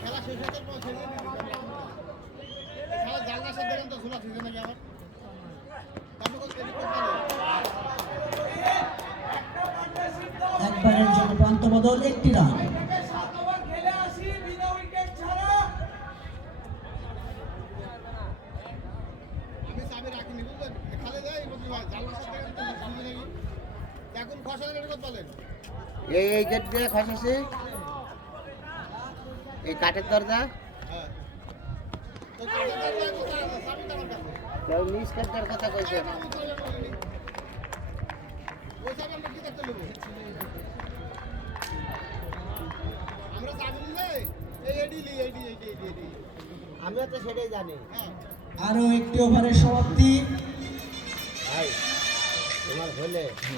খেলা শেষ হতে জানলার সাথে দেখেন তো ঝোলা ঠিক নাকি আবার একবারের জন্য প্রান্ত বদল, একটি রান। এই গেট দিয়ে খসাছি, এই কাঠের দরজা নিজ কাঠের কথা কইছে। আমিও তো সেটাই জানি। আরো একটি ওভারের সমাপ্তি।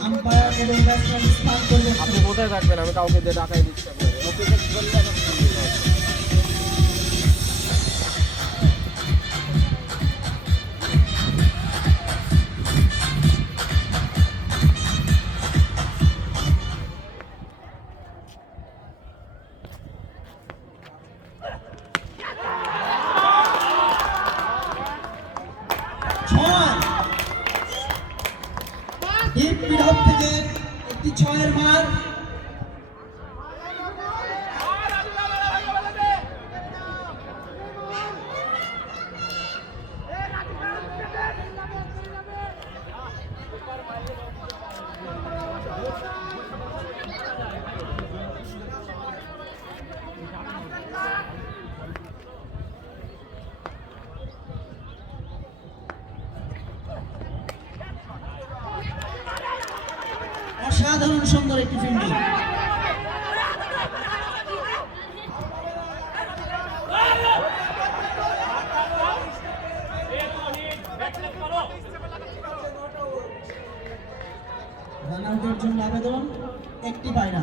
আম্পায়ার এবং ব্যাটসম্যান স্থান পরিবর্তন। আপনি কোথায় থাকবেন? আমি কাউকে দিয়ে ডাকাই দিচ্ছি। থেকে একটি ছয়ের মার। অসাধারণ সুন্দর একটি ফিল্ডিং। রান আউটের জন্য আবেদন, একটি বাইরা।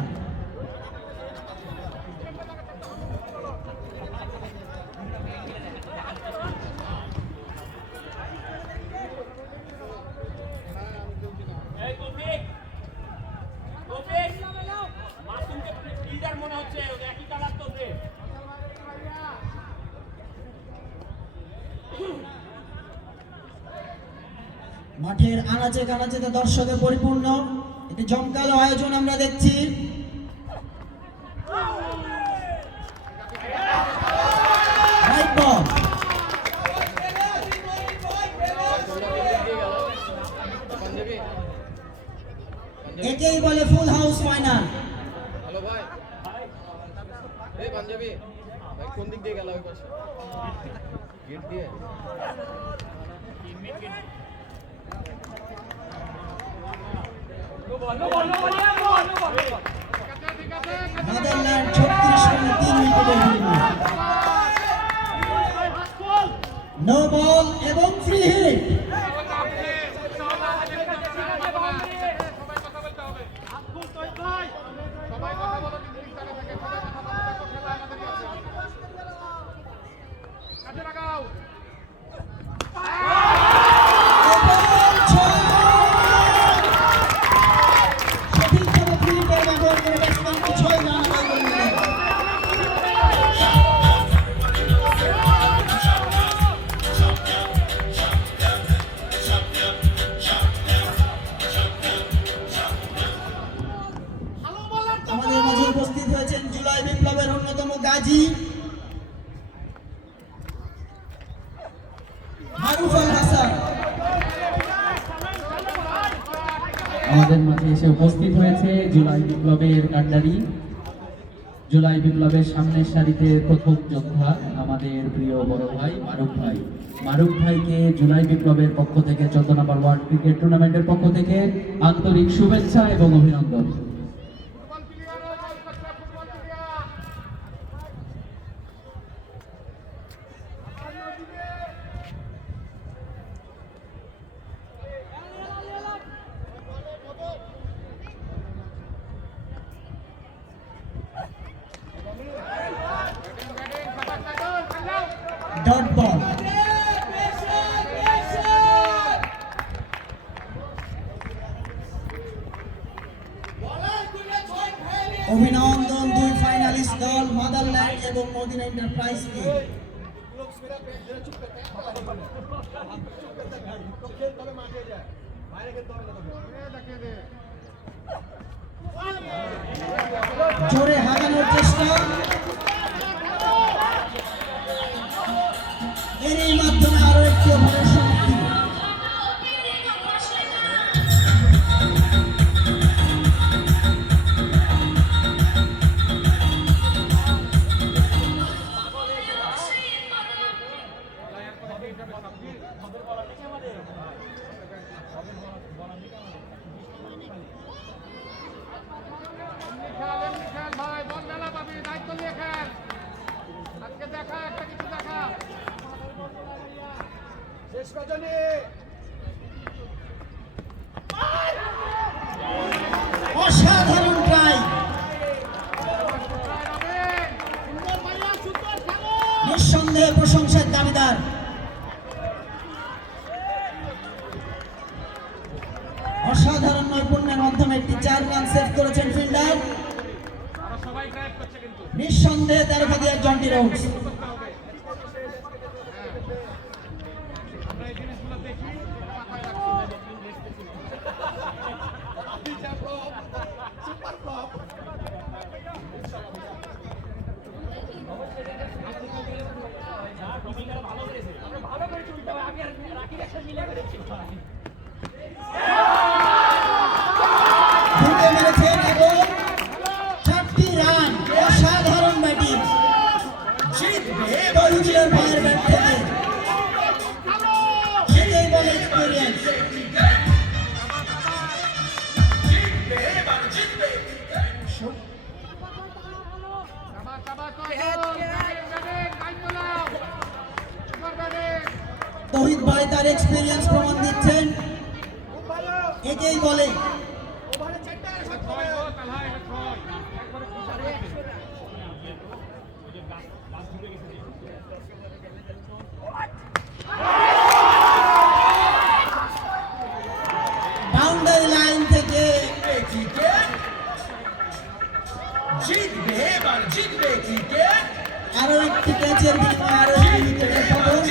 মাঠের আনাচে কানাচে দর্শকে পরিপূর্ণ একটি জমকালো আয়োজন আমরা দেখছি। একেই বলে ফুল হাউস ফাইনাল। হ্যালো ভাই, এই পাঞ্জাবি ভাই কোন দিক দিয়ে গেল? ওই পাশে গেট দিয়ে। নেদারল্যান্ড 36 রানে 3 উইকেটে নো বল এবং ফ্রি হিট। আমাদের মাঝে উপস্থিত হয়েছেন জুলাই বিপ্লবের অন্যতম গাজী মারুফুল হাসান। আমাদের মাঝে এসে উপস্থিত হয়েছে জুলাই বিপ্লবের কান্ডারি, জুলাই বিপ্লবের সামনের সারিতে প্রথম যোদ্ধা আমাদের প্রিয় বড় ভাই মারুফ ভাই। মারুফ ভাইকে জুলাই বিপ্লবের পক্ষ থেকে 14 নম্বর ওয়ার্ল্ড ক্রিকেট টুর্নামেন্টের পক্ষ থেকে আন্তরিক শুভেচ্ছা এবং অভিনন্দন। Dot ball. অভিনন্দন দুই ফাইনালিস্ট দল মাদারল্যান্ড এবং মদিনা এন্টারপ্রাইজকে। জোরে হাঁকানোর চেষ্টা, এরই মাধ্যমে আরো একটি ওভারের সমাপ্তি। ভাই বল মেলা পাবি, দায়িত্ব নিয়ে খেল। আজকে দেখা একটা কিছু দেখা। শেষ রজনী অসাধারণ ট্রাই, নিঃসন্দেহে প্রশংসার দাবিদার। অসাধারণ নৈপুণ্যের মাধ্যমে একটি 4 রান সেভ করেছেন ফিল্ডার। নিঃসন্দেহে 13 খেলিয়ার জন্টি রোডস। ঢুকে মেরেছেন এবং 4টি রান। অসাধারণ ব্যাটিং, তহিদুলের পায়ের ব্যাট থেকে। সেটাই বলে এক্সপিরিয়েন্স। তহিদ ভাই তার এক্সপিরিয়েন্স প্রমাণ দিচ্ছেন, এটাই বলে। বাউন্ডারি লাইন থেকে আরো একটি ক্যাচের বিনিময়ে আরো একটি উইকেটের পতন।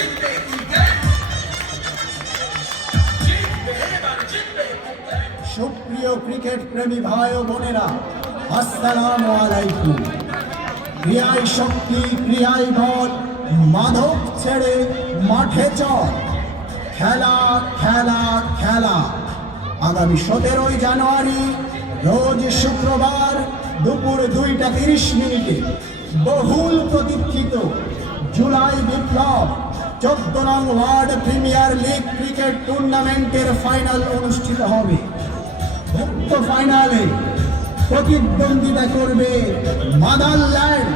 সুপ্রিয় ক্রিকেট প্রেমী ভাই ও বোনেরা, আসসালামু আলাইকুম। ক্রিয়াই শক্তি, ক্রিয়াই বল, মাধব ছেড়ে মাঠে চল। খেলা খেলা খেলা। আগামী 17 জানুয়ারি রোজ শুক্রবার দুপুর 2:30 বহুল প্রতীক্ষিত জুলাই বিপ্লব 14 নং ওয়ার্ড প্রিমিয়ার লিগ ক্রিকেট টুর্নামেন্টের ফাইনাল অনুষ্ঠিত হবে। উক্ত ফাইনালে প্রতিদ্বন্দ্বিতা করবে মাদারল্যান্ড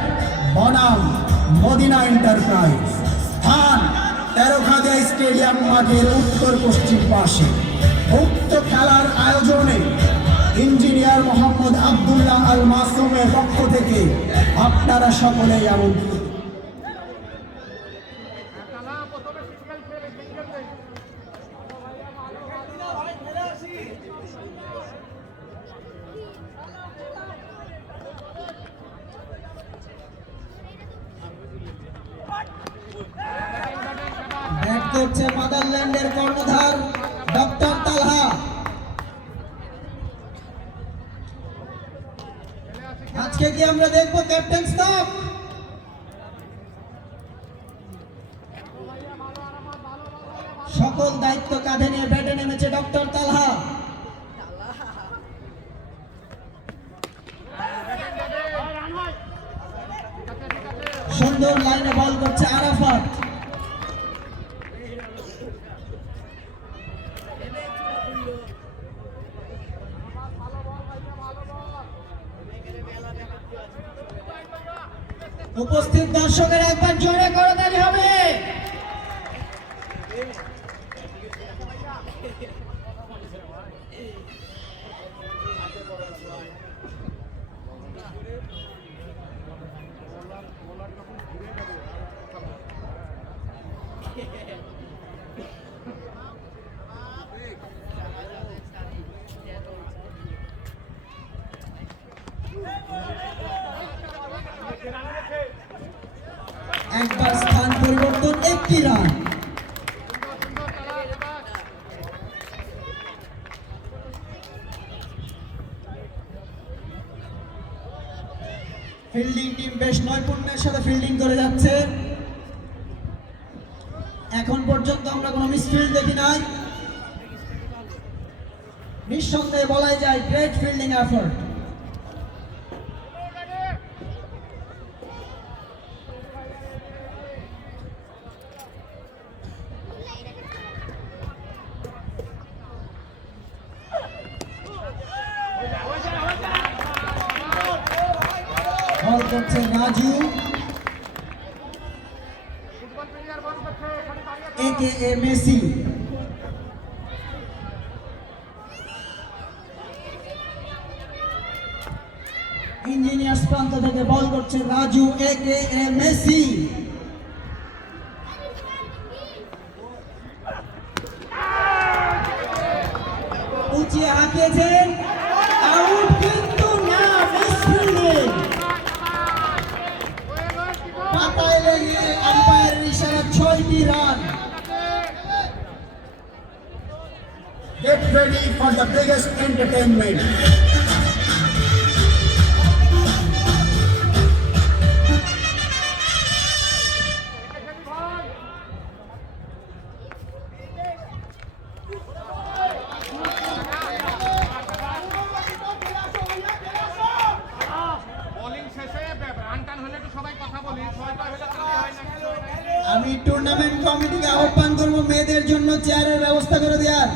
বনাম মদিনা এন্টারপ্রাইজ। স্থান 13 খাদিয়া স্টেডিয়াম মাঠের উত্তর পশ্চিম পাশে। উক্ত খেলার আয়োজনে ইঞ্জিনিয়ার মোহাম্মদ আব্দুল্লাহ আল মাসুমের পক্ষ থেকে আপনারা সকলেই আমন্ত্রিত। ব্যাট করছে মাদারল্যান্ডের কর্ণধার ডক্টর তালহা। আজকে কি আমরা দেখবো ক্যাপ্টেন স্টাফ? সকল দায়িত্ব কাঁধে নিয়ে ব্যাটে নেমেছে ডক্টর তালহা। সুন্দর লাইনে বল করছে আরাফাত। উপস্থিত দর্শকের একবার জোরে করতালি হবে। একবার স্থান পরিবর্তন, একটি রান। ফিল্ডিং টিম বেশ নৈপুণ্যের সাথে ফিল্ডিং করে যাচ্ছে। এখন পর্যন্ত আমরা কোনো মিসফিল্ড দেখি নাই। নিঃসন্দেহে বলাই যায় গ্রেট ফিল্ডিং এফোর্ট। বল করছে রাজু, ফুটবল প্লেয়ার বল করছে, এখানে দাঁড়িয়ে একে মেসি। ইঞ্জিনিয়ার্স প্রান্ত থেকে বল করছে রাজু, একে মেসি। উঁচিয়ে হাঁকিয়েছেন, আউট কিন্তু না, মিসফিল্ডিং। পাতায় লেগে আম্পায়ারের ইশারা 6টি run. Get ready for the biggest entertainment. Bowling শেষে রান টান হলে একটু সবাই কথা বলি, 6টা হলে তাহলে হয় না, কিছু হয় না। আমি টুর্নামেন্ট কমিটিকে আহ্বান করব মেয়েদের জন্য চেয়ারের ব্যবস্থা করে দেওয়ার।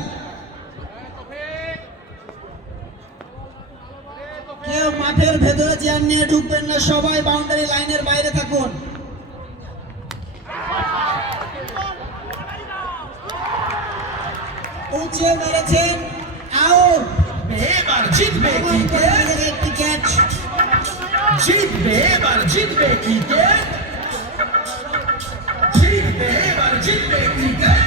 কেউ মাঠের ভেতরে চেয়ার নিয়ে ঢুকবেন না, সবাই বাউন্ডারি লাইনের বাইরে থাকুন। উঁচিয়ে মেরেছেন, আউট। এবার জিতবে ক্রিকেট, একটি ক্যাচ। জিতবে এবার জিতবে ক্রিকেট, জিতবে এবার জিতবে ক্রিকেট।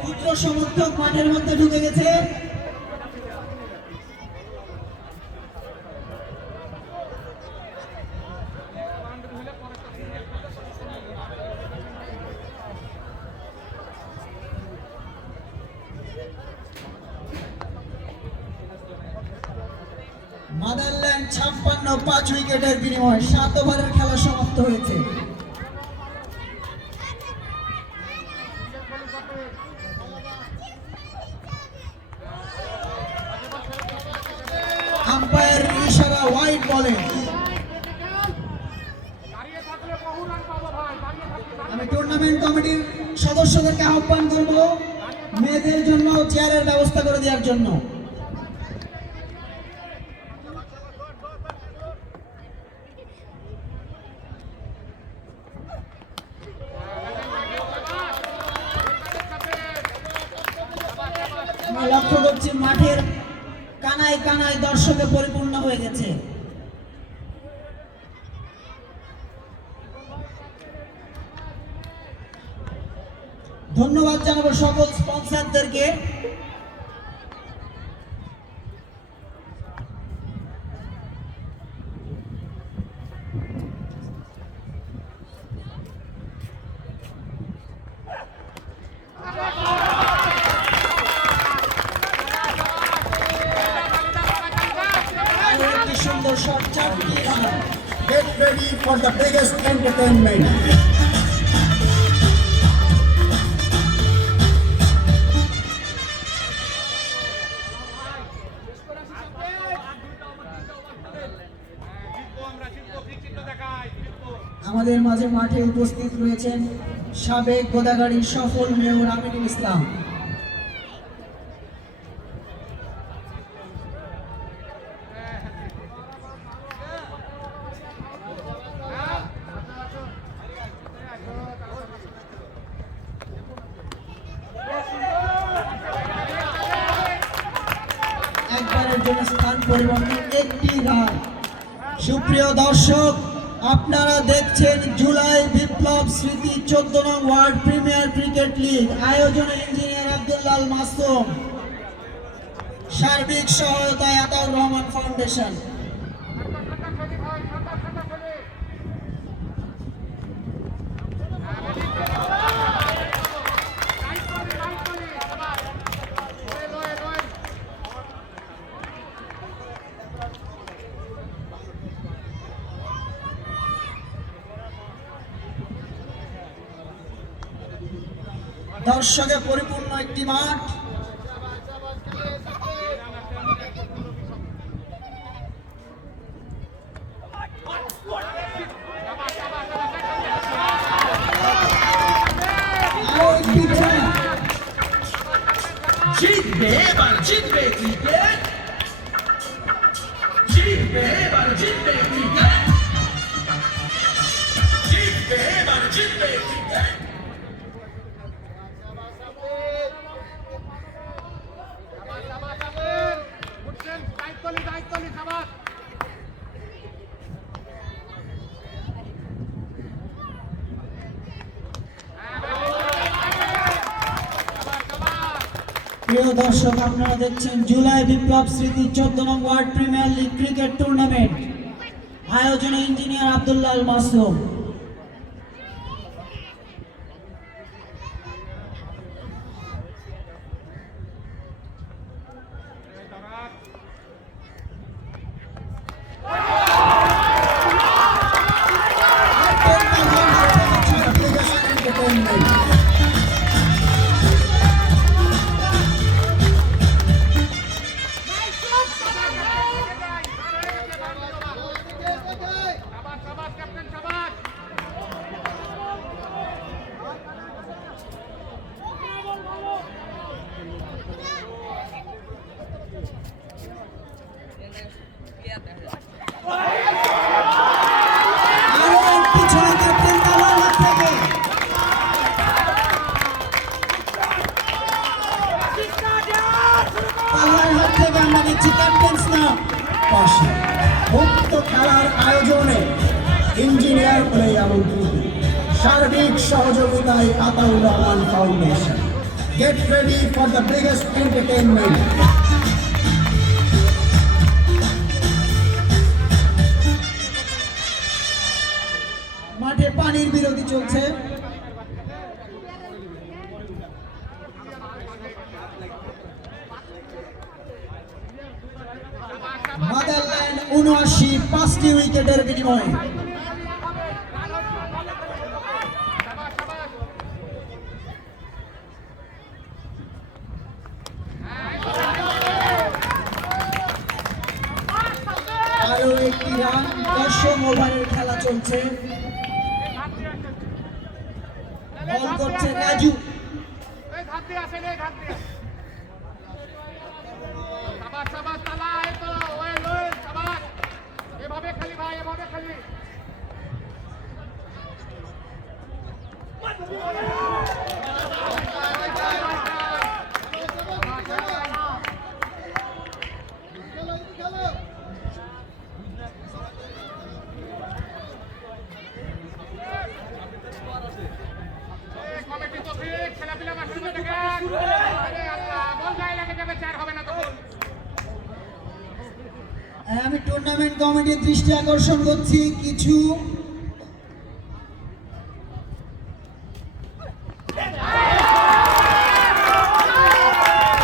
ক্ষুদ্র সমর্থক মাঠের মধ্যে ঢুকে গেছে। মাদারল্যান্ড 56 5 উইকেটের বিনিময়ে 7 ওভারের খেলা সমাপ্ত হয়েছে। আম্পায়ার ইশারা ওয়াইড বলে। দাঁড়িয়ে থাকলে বহু রান পাবো ভাই, দাঁড়িয়ে থাকলে আমি টুর্নামেন্ট কমিটির সদস্যদেরকে আহ্বান করব মেয়েদের জন্য চেয়ারের ব্যবস্থা করে দেওয়ার জন্য। আমি লক্ষ্য করছি মাঠের কানায় কানায় দর্শকে পরিপূর্ণ হয়ে গেছে। ধন্যবাদ জানাবো সকল স্পন্সরদেরকে। একটি সুন্দর শট, 4টি run. Get ready for the biggest entertainment. আমাদের মাঝে মাঠে উপস্থিত রয়েছেন সাবেক গোদাগাড়ির সফল মেয়র আমিনুল ইসলাম। একবারের জন্য স্থান পরিবর্তন, 1টি রান। সুপ্রিয় দর্শক, আপনারা দেখছেন জুলাই বিপ্লব স্মৃতি 14 নং ওয়ার্ড প্রিমিয়ার ক্রিকেট লিগ, আয়োজনে ইঞ্জিনিয়ার আব্দুল্লাহ মাসুম, সার্বিক সহায়তায় আতাউর রহমান ফাউন্ডেশন। দর্শকে পরিপূর্ণ একটি মাঠ। আরো একটি জয়। জিতবে এবার জিতবে ক্রিকেট, জিতবে এবার জিতবে ক্রিকেট, জিতবে এবার জিতবে ক্রিকেট। উঠছেন, দায়িত্ব নি সবার। প্রিয় দর্শক, আপনারা দেখছেন জুলাই বিপ্লব স্মৃতি 14 নং ward premier league cricket tournament, আয়োজনে ইঞ্জিনিয়ার আব্দুল্লাহ মাসুম। সবার ক্যাপ্টেন সবার। আরো একটি ছয় ক্যাপ্টেন তালার হাত থেকে। তালার হাত থেকে আমরা দিচ্ছি ক্যাপ্টেন্স নাম। পাশে মুক্ত খেলার আয়োজনে ইঞ্জিনিয়ার প্লেয়ার উদ্যোগী, সার্বিক সহযোগিতায় Ataur Rahman foundation. Get ready for the biggest entertainment. মাঠে পানির বিরতি চলছে। মাদারল্যান্ড ৭৯ 5টি উইকেটের বিনিময়ে। আরো একটি রান, ১০ ওভারের খেলা চলছে। বল করছে রাজু। এই ধার দিয়ে আসেন, এই ধার দিয়ে। সবার তালা, এই তো ওয়েল সবার। এভাবে খেলি ভাই, এভাবে খেলি। কমিটি তো ঠিক, ছেলেপিলে মাঠের মধ্যে দেখেন। আরে আল্লাহ, বল গায়ে লেগে যাবে, চার হবে না তখন। আমি টুর্নামেন্ট কমিটির দৃষ্টি আকর্ষণ করছি কিছু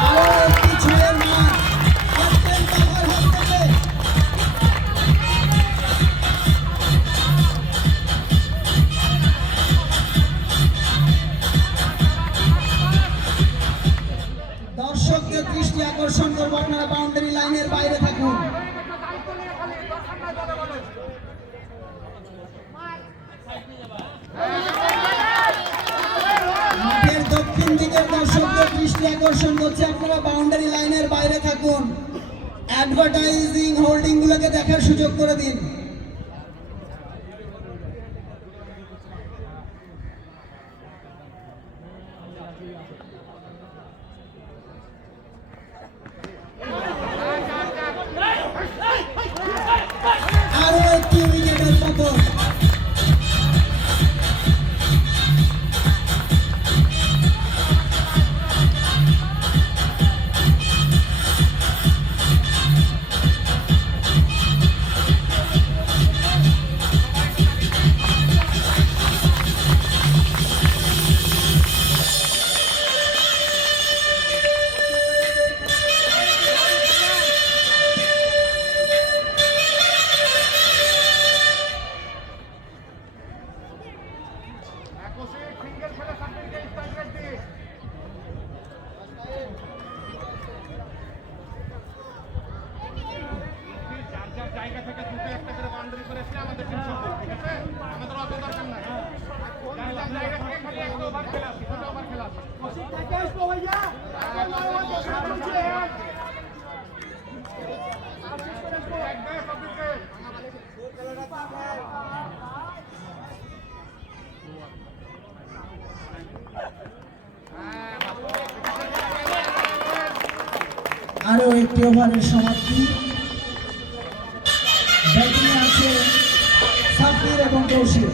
আরো একটি ছয়ের মান। ক্যাপ্টেন তালার হাত থেকে। দর্শকদের দৃষ্টি আকর্ষণ করবো, আপনারা বাউন্ডারি লাইনের বাইরে থাকুন। দায়িত্ব নিয়ে খালি দরকার নাই বলে বলে। মাঠের দক্ষিণ দিকের দর্শকদের দৃষ্টি আকর্ষণ করছে, আপনারা বাউন্ডারি লাইনের বাইরে থাকুন। অ্যাডভার্টাইজিং হোর্ডিং গুলোকে দেখার সুযোগ করে দিন। আরো একটি উইকেটের পতন। কৌশিক সিঙ্গেল খেলে সাব্বিরকে স্ট্রাইক রেট দিন। যার যার জায়গা থেকে দুটো একটা করে বাউন্ডারি করে এসে আমাদের টিম সব ঠিক আছে, আমাদের অত দরকার নাই। যার যার জায়গা থেকে খালি একটা ওভার খেলা আছে, দুটো ওভার খেলা আছে। একদম সাব্বিরকে আরো একটি ওভারের সমাপ্তি। ব্যাটিং আছে সাব্বির এবং কৌশিক।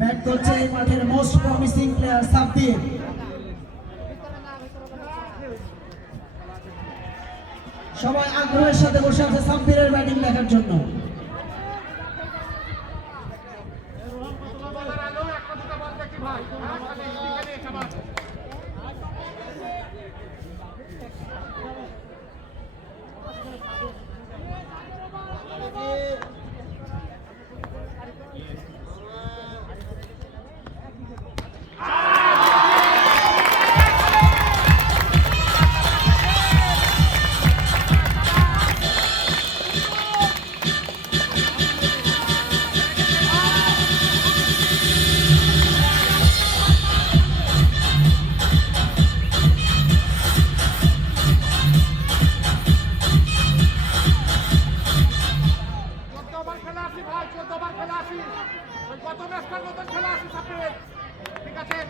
ব্যাট করছে এই মাঠের মোস্ট প্রমিসিং প্লেয়ার সাব্বির। সবাই আগ্রহের সাথে বসে আছে সাব্বিরের ব্যাটিং দেখার জন্য। বলার আলো একটা দুটো বল দেখি ভাই, খালি এখানে সবার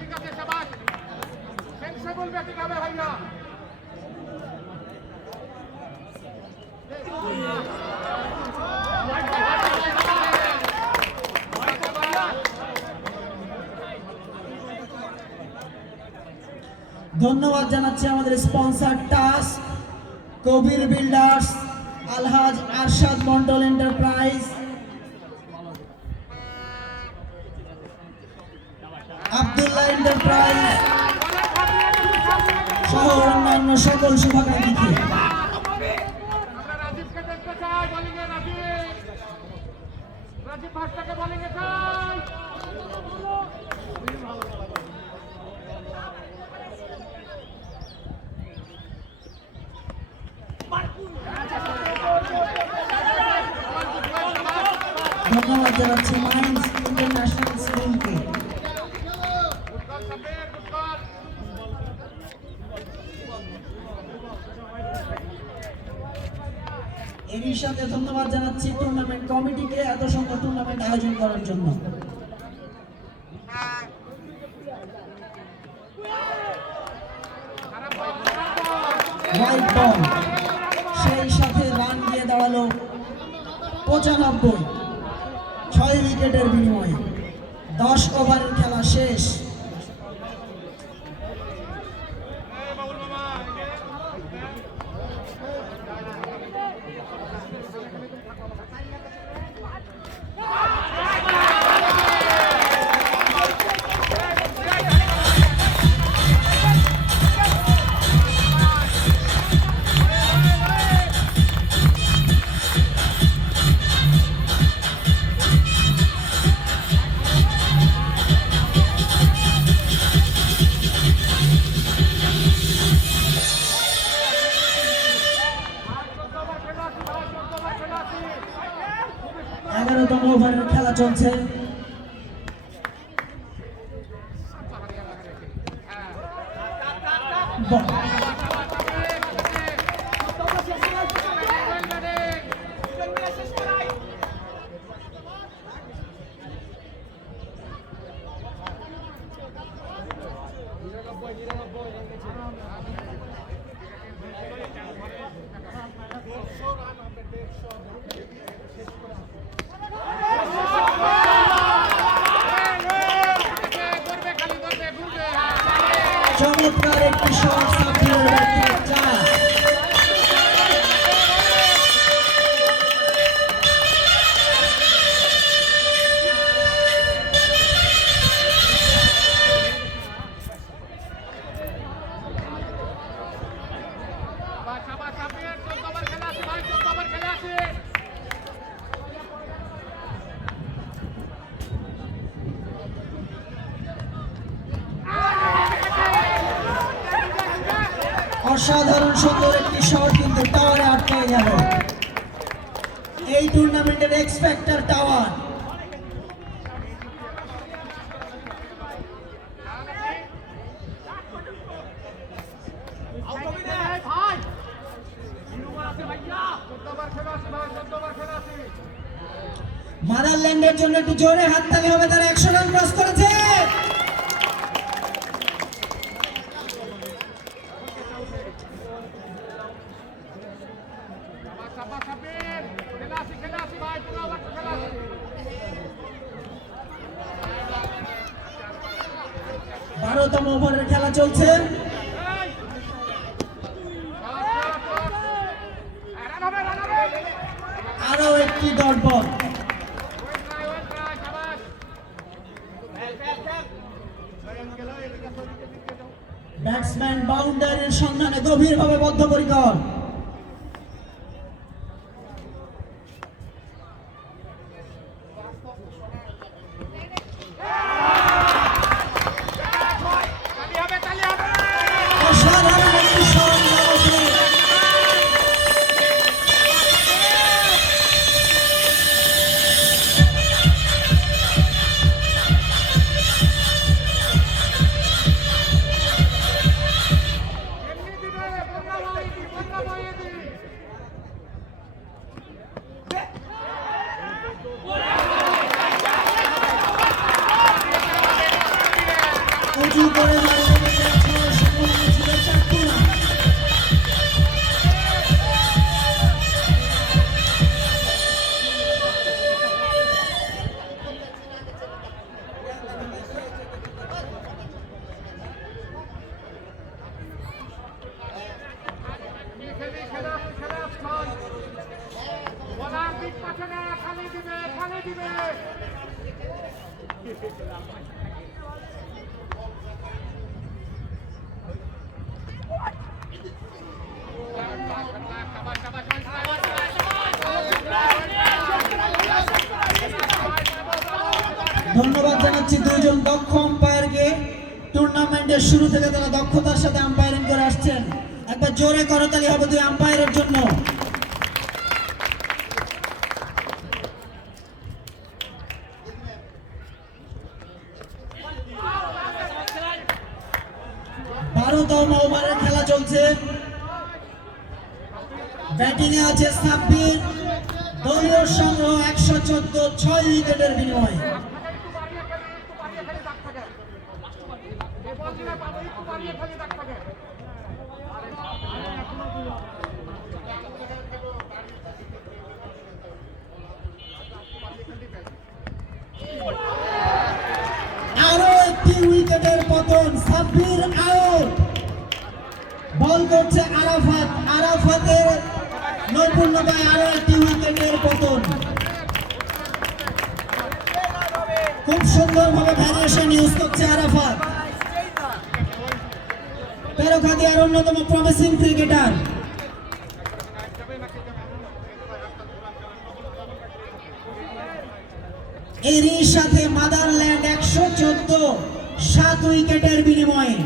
ঠিক আছে শাবাশ, সেন্সেবল ব্যাটিং হবে ভাইয়া। ধন্যবাদ জানাচ্ছি আমাদের স্পন্সর টাস, Kabir builders, Alhaj Arshad Mondal enterprise, Abdullah enterprise সহ অন্যান্য সকল শুভাকাঙ্ক্ষীকে। আমরা রাজীবকে দেখতে চাই বোলিং এ। রাজীব ভাস্টাকে বোলিং এ চাই। ধন্যবাদ জানাচ্ছি মাইন্স ইন্টারন্যাশনাল স্কুলকে। Good call Sabbir, good call. এরই সাথে ধন্যবাদ জানাচ্ছি টুর্নামেন্ট কমিটিকে এত সুন্দর টুর্নামেন্ট আয়োজন করার জন্য। হোয়াইট বল, সেই সাথে রান দিয়ে দাঁড়ালো 95, 6 উইকেটের বিনিময়ে। 10 ওভারের খেলা শেষ। ওভারের খেলা চলছে। বল চমৎকার একটি শট সাব্বিরের ব্যাট থেকে চার। অসাধারণ সুন্দর একটি শট কিন্তু টাওয়ারে আটকে গেল। এই টুর্নামেন্টের এক্স ফ্যাক্টর টাওয়ার। মাদারল্যান্ডের জন্য একটু জোরে হাততালি হবে, তারা 100 রান ক্রস করেছে। বারোতম ওভারের খেলা চলছে। আরো একটি ডট বল। ব্যাটসম্যান বাউন্ডারির সন্ধানে গভীরভাবে বদ্ধপরিকর। অসাধারণ একটি শট লাগছে। উঁচু করে মারতে যাওয়ার সম্ভাবনা ছিল 4টি রান। ধন্যবাদ জানাচ্ছি দুইজন দক্ষ আম্পায়ারকে। টুর্নামেন্টের শুরু থেকে তারা দক্ষতার সাথে আম্পায়ারিং করে আসছেন। একবার জোরে করতালি হবে দুই আম্পায়ারের জন্য। বারোতম ওভারের খেলা চলছে। ব্যাটিং এ আছে সাব্বির। দলীয় সংগ্রহ 114, 6 উইকেটের বিনিময়ে। আরো একটি উইকেটের পতন। সাব্বির আউট। বল করছে আরাফাত। আরাফাতের নৈপুণ্যতায় আরো একটি উইকেটের পতন। খুব সুন্দরভাবে ভ্যারিয়েশন ইউজ করছে আরাফাত। পেরোখাদিয়ার অন্যতম প্রমিসিং ক্রিকেটার। এরই সাথে মাদারল্যান্ড 114, 7 উইকেটের বিনিময়ে।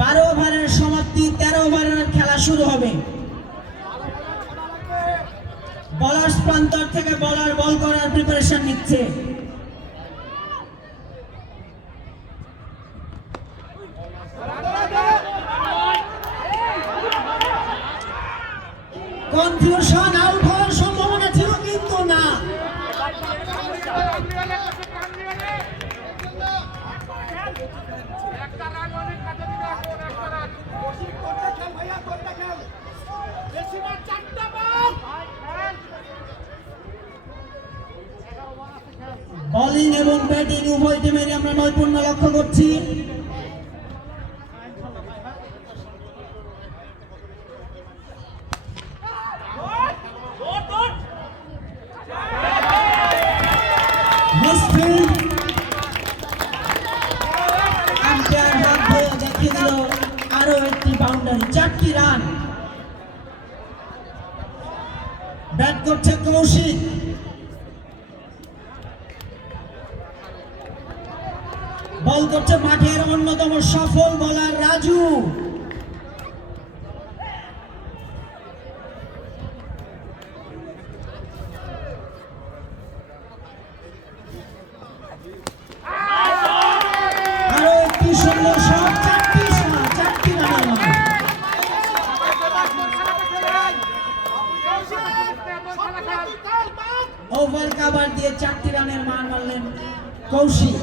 বারো ওভারের সমাপ্তি, 13 ওভারের খেলা শুরু হবে। বলার প্রান্তর থেকে বলার বল করার প্রিপারেশন নিচ্ছে। কনফিউশন, আউট হওয়ার সম্ভাবনা ছিল কিন্তু না। বোলিং এবং ব্যাটিং উভয় টিমেরই আমরা নৈপুণ্য লক্ষ্য করছি। আম্পায়ার হাত ধরে দেখিয়ে দিল আরো একটি বাউন্ডারি, 4টি রান। ব্যাট করছে কৌশিক। বল করছে মাঠের অন্যতম সফল বোলার রাজু। আরো একটি সুন্দর শট, চারটি রানের মান। ওভার কাভার দিয়ে 4টি রানের মান মারলেন কৌশিক।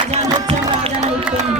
আজান হচ্ছে, আমরা আজানের উত্তর নিব।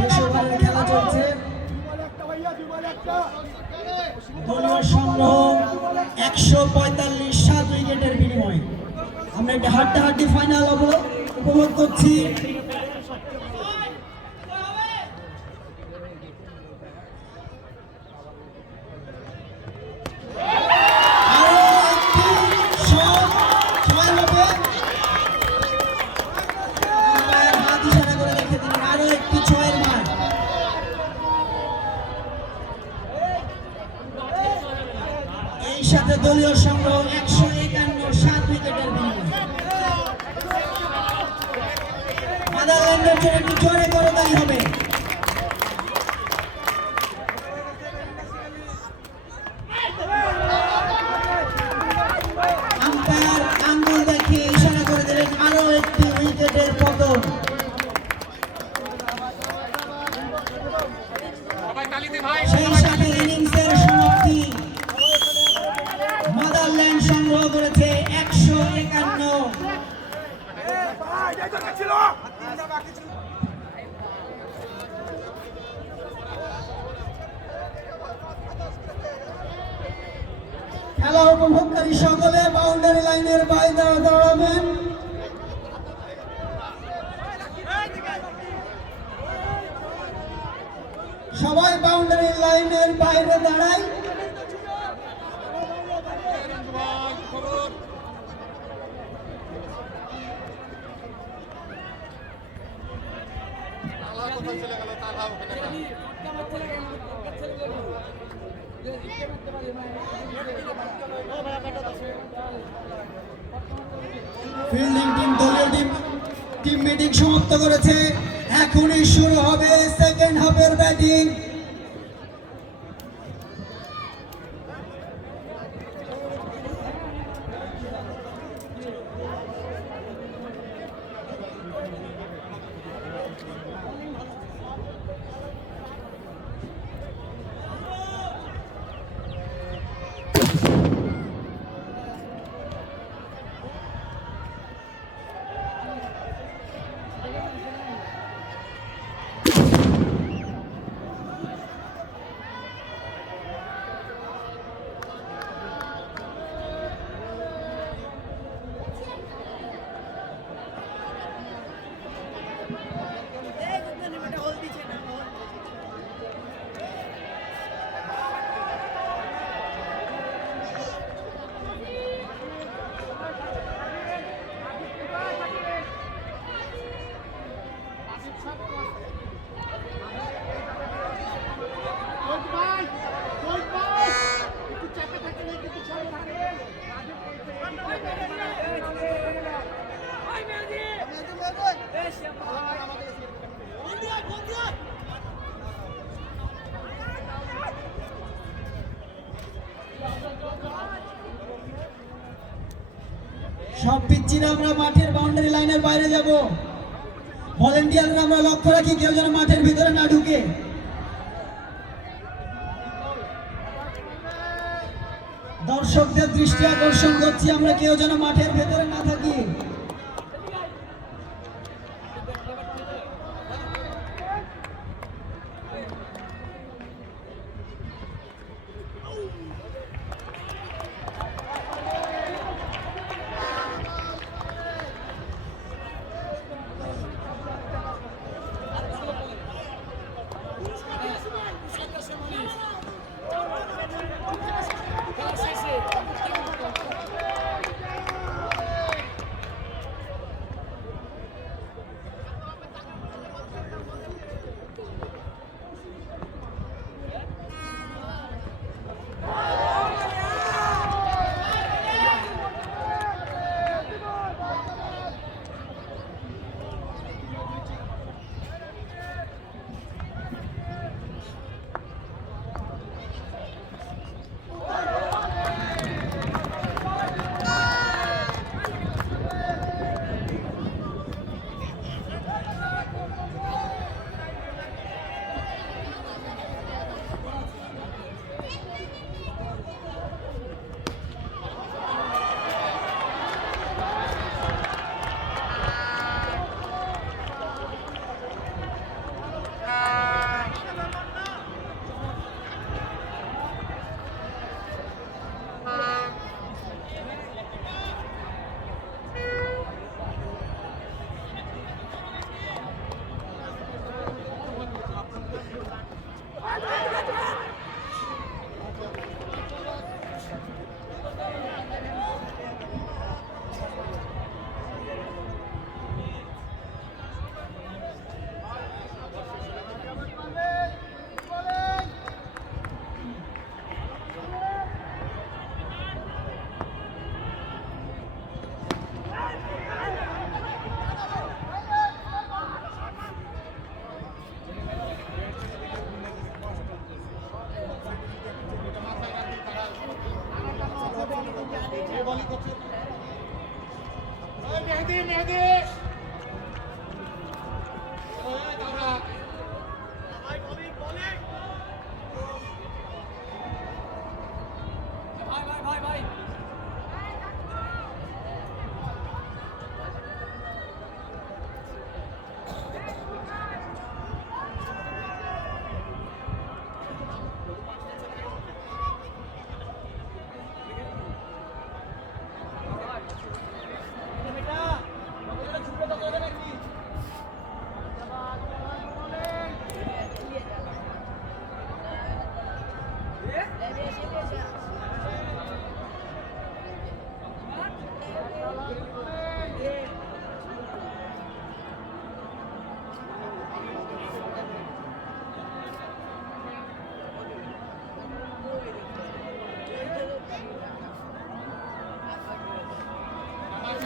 শেষ ওভারের খেলা চলছে। দলীয় সংগ্রহ 145 7 উইকেটের বিনিময়ে আমরা একটা হাড্ডাহাড্ডি ফাইনাল উপভোগ করছি। সাথে দলীয় সংগ্রহ 151 7 উইকেটের বিনিময়ে নেদারল্যান্ডের জন্য একটু জোরে করতালি হবে। আম্পায়ার আঙ্গুল দেখিয়ে ইশারা করে দিলেন আরো একটি উইকেটের পতন। নেদারল্যান্ড সংগ্রহ করেছে 151। খেলা উপভোগকারী সকলে বাউন্ডারি লাইনের বাইরে দাঁড়াবেন। সবাই বাউন্ডারি লাইনের বাইরে দাঁড়ায়। কোথায় চলে গেল তালা ওখানে ফিল্ডিং টিম দলীয় টিম মিটিং সমাপ্ত করেছে। এখনই শুরু হবে সেকেন্ড হাফের ব্যাটিং। সব পিচ্ছিরা আমরা মাঠের বাউন্ডারি লাইনের বাইরে যাব। ভলেন্টিয়াররা আমরা লক্ষ্য রাখি কেউ যেন মাঠের ভিতরে না ঢুকে। দর্শকদের দৃষ্টি আকর্ষণ করছি আমরা কেউ যেন মাঠের ভেতরে না থাকি।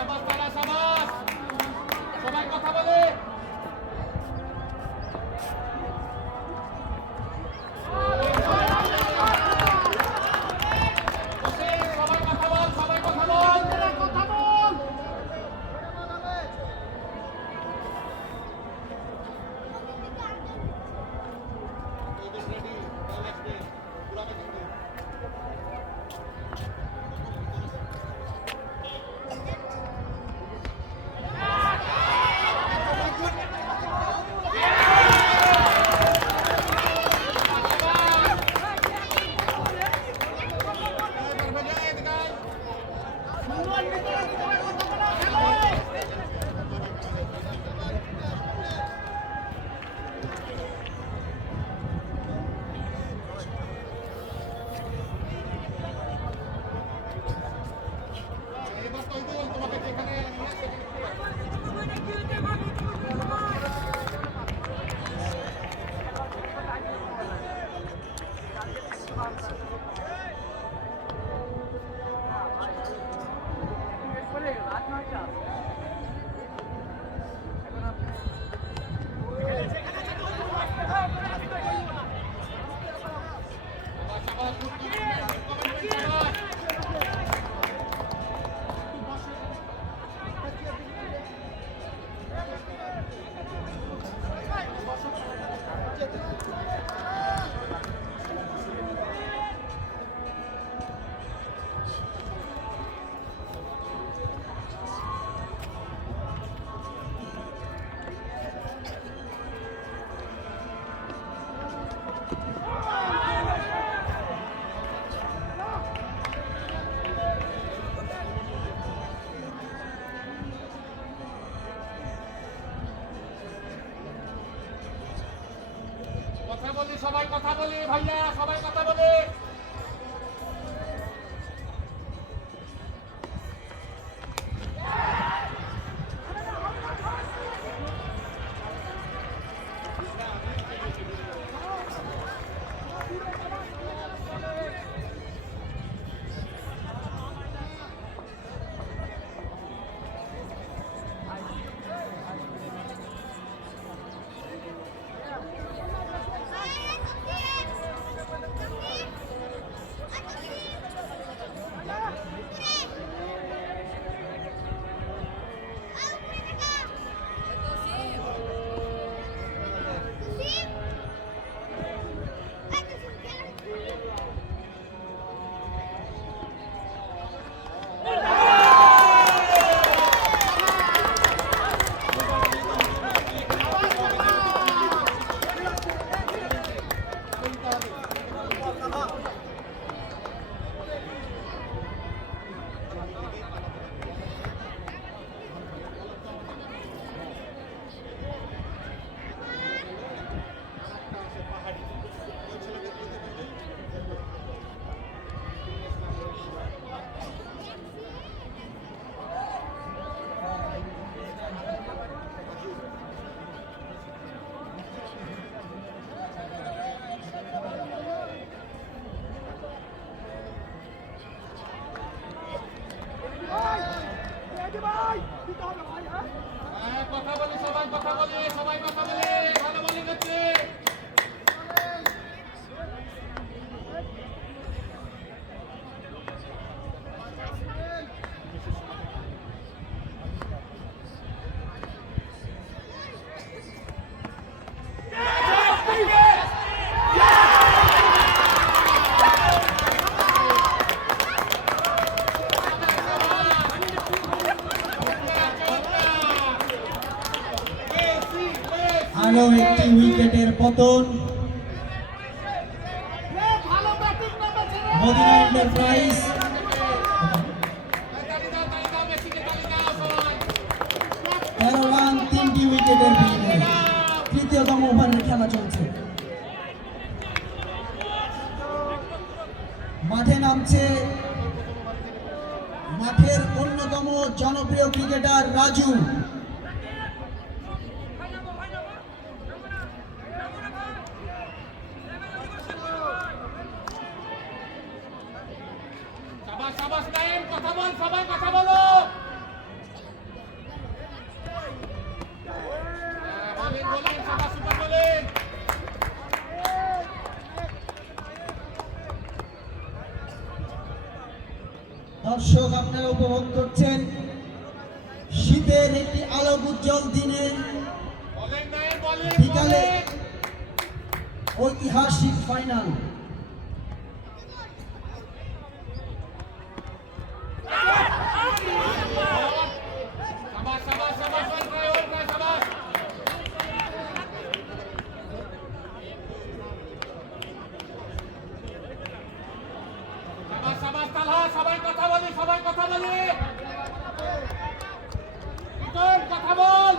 সাবাস তালা সাবাস সবাই কথা বলে সবাই কথা বল সবাই কথা বল কথা বল কথা বলি সবাই কথা বলি ভাইয়া সবাই কথা বলি কথা বলি সবাই কথা বলি সবাই কথা বলি ভালো বলি হচ্ছে আরো একটি উইকেটের পতন মদিনা এন্টারপ্রাইজ 13 রান 3টি উইকেটের বিনিময়ে তৃতীয়তম ওভারের খেলা চলছে মাঠে নামছে মাঠের অন্যতম জনপ্রিয় ক্রিকেটার রাজু সাবাস সাবাস টাইম কথা বল সবাই কথা বলো দর্শক আপনারা উপভোগ করছেন শীতের একটি আলোক উজ্জ্বল দিনে বলেন নাই বলেন বিকালে ঐতিহাসিক ফাইনাল। শাবাশ শাবাশ শাবাশ ওই শাবাশ শাবাশ শাবাশ তালহা সবাই কথা বলি কোন কথা বল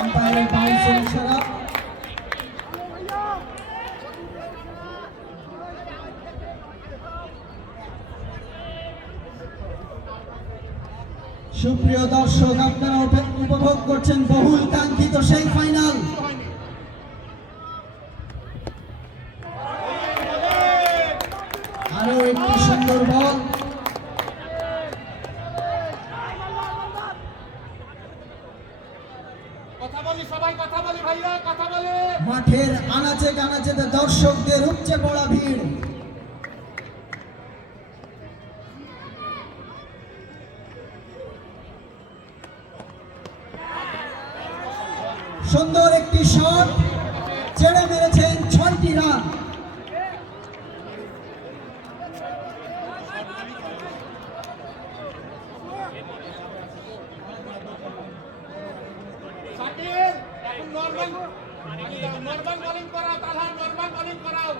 আম্পায়ারের বাউন্সের ইশারা। সুপ্রিয় দর্শক আপনারা উপভোগ করছেন বহুল কাঙ্ক্ষিত সেই ফাইনাল। আরো একটি সুন্দর বল, কথা বলি সবাই কথা বলি ভাইরা কথা বলি মাঠের আনাচে কানাচেতে দর্শকদের উপচে পড়া ভিড়। সুন্দর একটি শট, ছেড়ে মেরেছেন 6টি রান। শাকিল এখন নরমাল বোলিং করাও তালহা নরমাল বোলিং করাও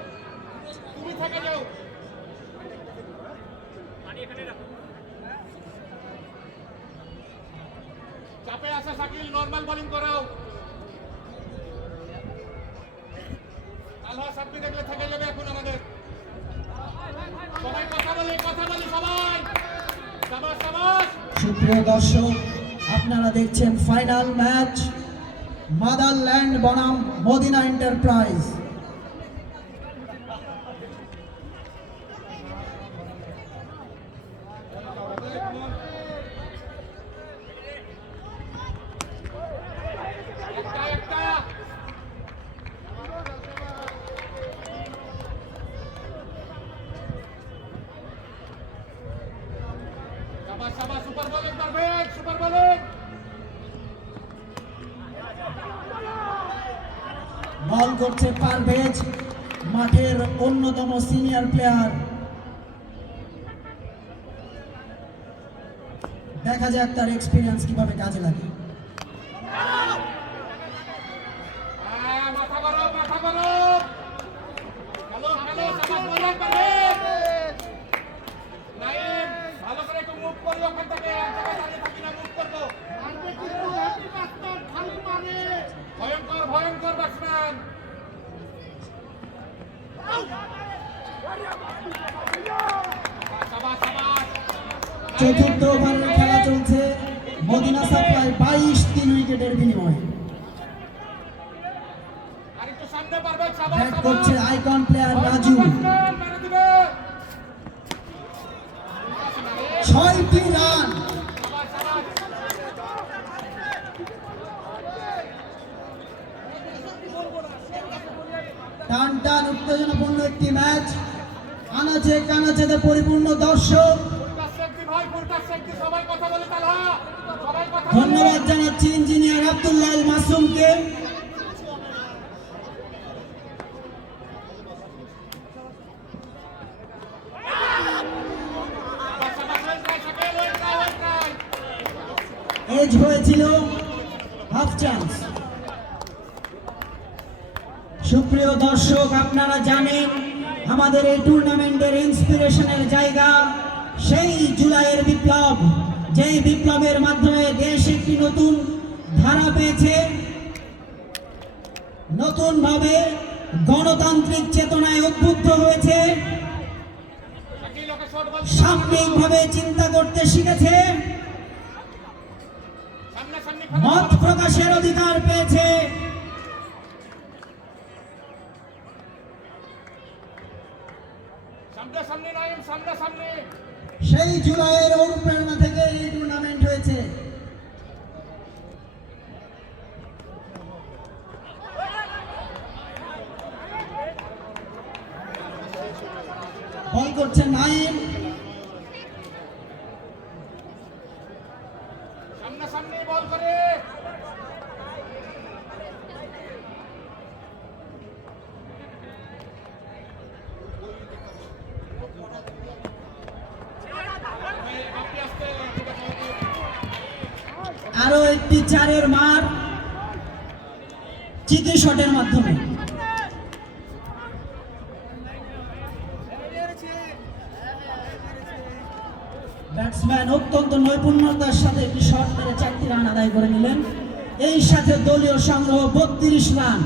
তুমি থেকে যাও চাপে আসে শাকিল নরমাল বোলিং করাও তালহা সামনে দেখলে থেকে যাবে এখন আমাদের সবাই কথা বলি সবাই শাবাশ শাবাশ সুপ্রিয় দর্শক আপনারা দেখছেন ফাইনাল ম্যাচ মাদারল্যান্ড বনাম মদিনা এন্টারপ্রাইজ। একটা শাবাশ শাবাশ super bowling perfect super bowling ball করছে পারভেজ, মাঠের অন্যতম সিনিয়র প্লেয়ার। দেখা যাক তার এক্সপিরিয়েন্স কিভাবে কাজে লাগে। মাথা গরম হ্যালো শাবাশ বোলিং পারফেক্ট নাইম ভালো করে একটু মুভ করি ওখান থেকে এক জায়গায় দাঁড়িয়ে থাকি না মুভ করবো ভয়ঙ্কর ব্যাটসম্যান শাবাশ শাবাশ চতুর্থ ওভারের খেলা চলছে, মদিনা সাপ্লাই 22 3 উইকেটের বিনিময়ে। আরেকটু সামনে পারবে শাবাশ ব্যাট করছে আইকন প্লেয়ার রাজু। মেরে দিবে 6টি রান। শাবাশ শাবাশ টান টান উত্তেজনাপূর্ণ একটি ম্যাচ, আনাচে কানাচেতে পরিপূর্ণ দর্শক। ফুলটাস শেখদি সবাই কথা বলে তালহা সবাই কথা বলে ধন্যবাদ জানাচ্ছি ইঞ্জিনিয়ার আব্দুল্লাহ আল মাসুমকে। এজ হয়েছিল হাফ চান্স। সুপ্রিয় দর্শক আপনারা জানেন আমাদের এই টুর্নামেন্টের ইন্সপিরেশনের জায়গা সেই জুলাইয়ের বিপ্লব, যেই বিপ্লবের মাধ্যমে দেশ একটি নতুন ধারা পেয়েছে, নতুনভাবে গণতান্ত্রিক চেতনায় উদ্বুদ্ধ হয়েছে, সাময়িকভাবে চিন্তা করতে শিখেছে, মত প্রকাশের অধিকার পেয়েছে। সামনে নাইম সামনে সেই সেই জুলাইয়ের অনুপ্রেরণা থেকে এই টুর্নামেন্ট হয়েছে। বল করছেন নাইম, সামনাসামনি বল করে আরো একটি চারের মার চিকি শটের মাধ্যমে। ব্যাটসম্যান অত্যন্ত নৈপুণ্যতার সাথে একটি শট মেরে 4টি রান আদায় করে নিলেন। এই সাথে দলীয় সংগ্রহ 32 রান।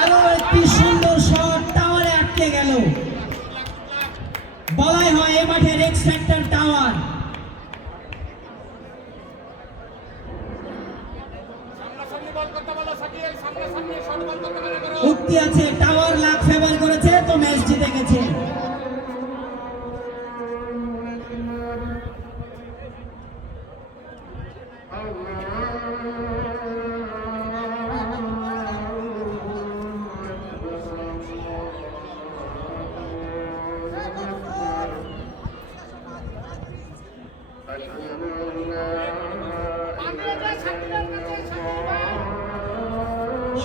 আরো একটি সুন্দর শট টাওয়ারে আটকে গেল। বলাই হয় এ মাঠের এক্স ফ্যাক্টর টাওয়ার। সামনাসামনি বল করতে বলো সাকিব, সামনাসামনি শট বল করতে বলো করো। উক্তি আছে টাওয়ার লাখ ফেভার করেছে তো ম্যাচ জিতে গেছে।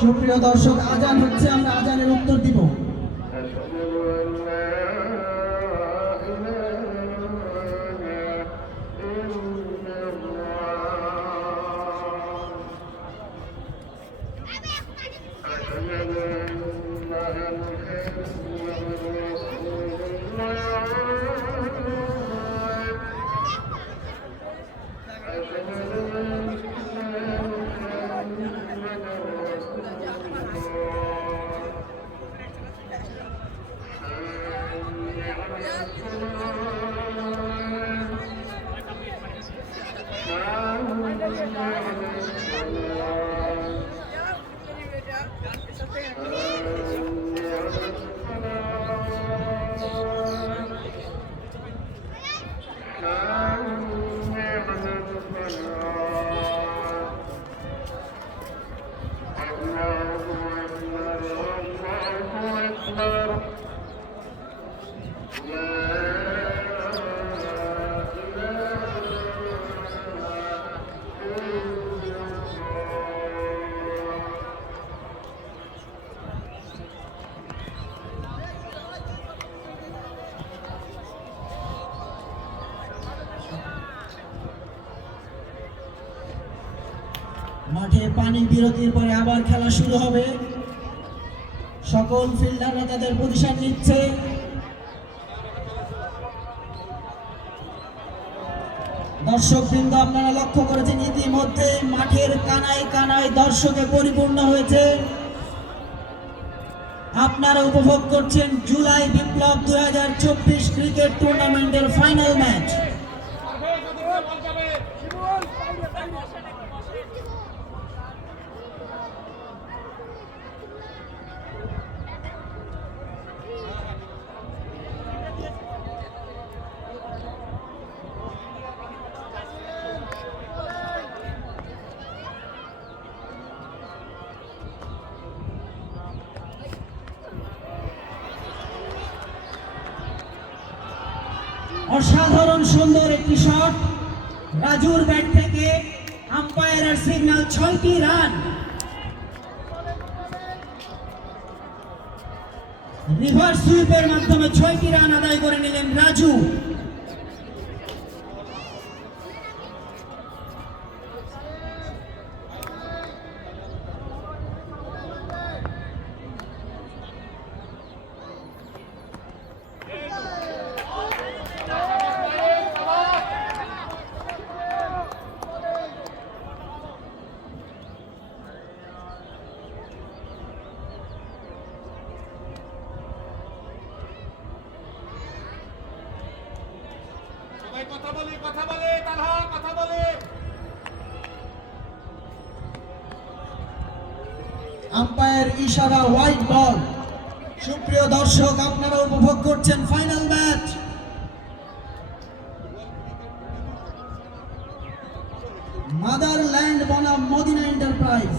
সুপ্রিয় দর্শক, আজান হচ্ছে, আমরা আজানের উত্তর দিব। মাঠে পানি বিরতির পরে আবার খেলা শুরু হবে। সকল ফিল্ডাররা তাদের পজিশন নিচ্ছে। দর্শকবৃন্দ, আপনারা লক্ষ্য করেছেন ইতিমধ্যে মাঠের কানায় কানায় দর্শকে পরিপূর্ণ হয়েছে। আপনারা উপভোগ করছেন জুলাই বিপ্লব 2024 ক্রিকেট টুর্নামেন্টের ফাইনাল ম্যাচ। বল যাবে অসাধারণ সুন্দর একটি শট রাজুর ব্যাট থেকে। আম্পায়ারের সিগন্যাল 6টি রান। রিভার্স সুইপের মাধ্যমে 6টি রান আদায় করে নিলেন রাজু। কথা বলে তালহা কথা বলে। আম্পায়ার ইশারা হোয়াইট বল। সুপ্রিয় দর্শক, আপনারা উপভোগ করছেন ফাইনাল ম্যাচ। মাদারল্যান্ড বনাম মদিনা এন্টারপ্রাইজ।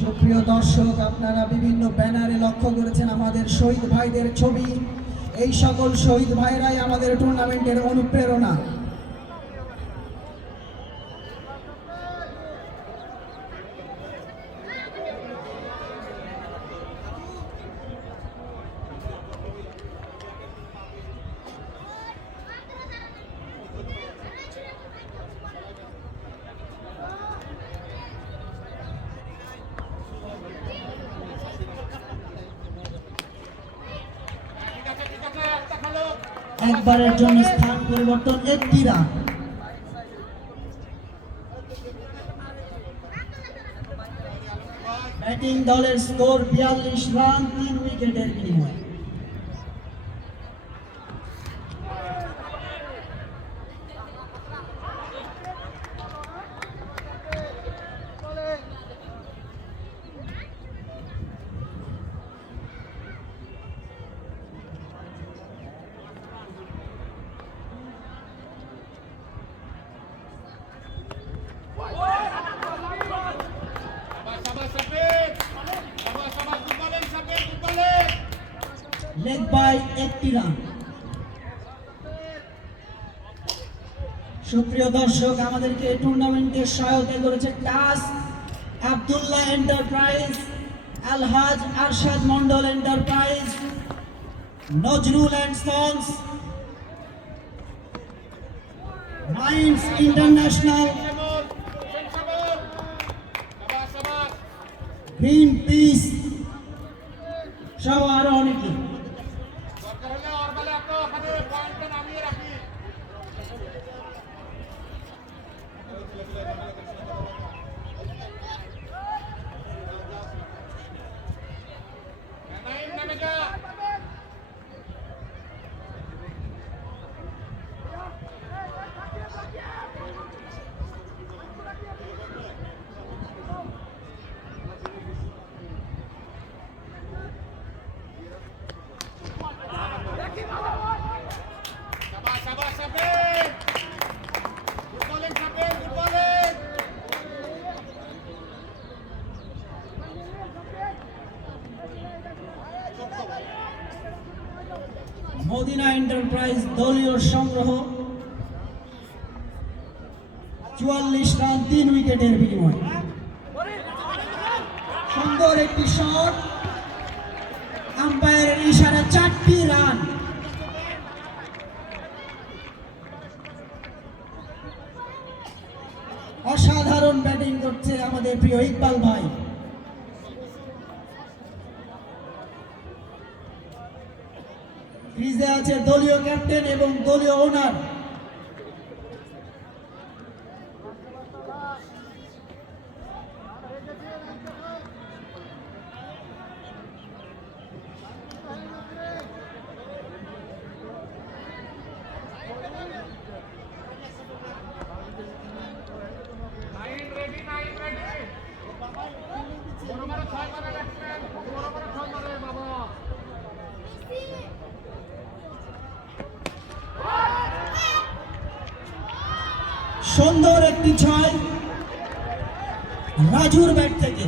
সুপ্রিয় দর্শক, আপনারা বিভিন্ন ব্যানারে লক্ষ্য করেছেন আমাদের শহীদ ভাইদের ছবি। এই সকল শহীদ ভাইরাই আমাদের টুর্নামেন্টের অনুপ্রেরণা। ঠিক আছে, একটা খেলো। একবারের জন্য স্থান পরিবর্তন, একটি রান। ব্যাটিং দলের স্কোর 42 রান 3 উইকেটের বিনিময়ে। শাবাশ সাব্বির, শাবাশ good bowling Sabbir, good bowling. Leg bye, একটি রান। সুপ্রিয় দর্শক, আমাদেরকে এই টুর্নামেন্টে সহায়তা করেছে টাস, Abdullah enterprise, Alhaj Arshad Mondal enterprise, Nazrul and sons, minds international, শাবাশ গ্রিন পিস সহ আরো অনেকে। দরকার হলে ওর বলে একটা ওখানে পয়েন্টটা নামিয়ে রাখি। নাইম নেমে যা। শাবাশ Sabbir, good bowling Sabbir, good bowling. Madina enterprise দলীয় সংগ্রহ 44 রান 3 উইকেটের বিনিময়ে। সুন্দর একটি শট, আম্পায়ারের ইশারা 4টি রান। অসাধারণ ব্যাটিং করছে আমাদের প্রিয় ইকবাল ভাই। ক্রিজে আছে দলীয় ক্যাপ্টেন এবং দলীয় owner. Naim ready, Naim ready. বড় বড় ছয় মারে ব্যাটসম্যান, বড় বড় ছয় মারে বাবা। সুন্দর একটি ছয় রাজুর ব্যাট থেকে।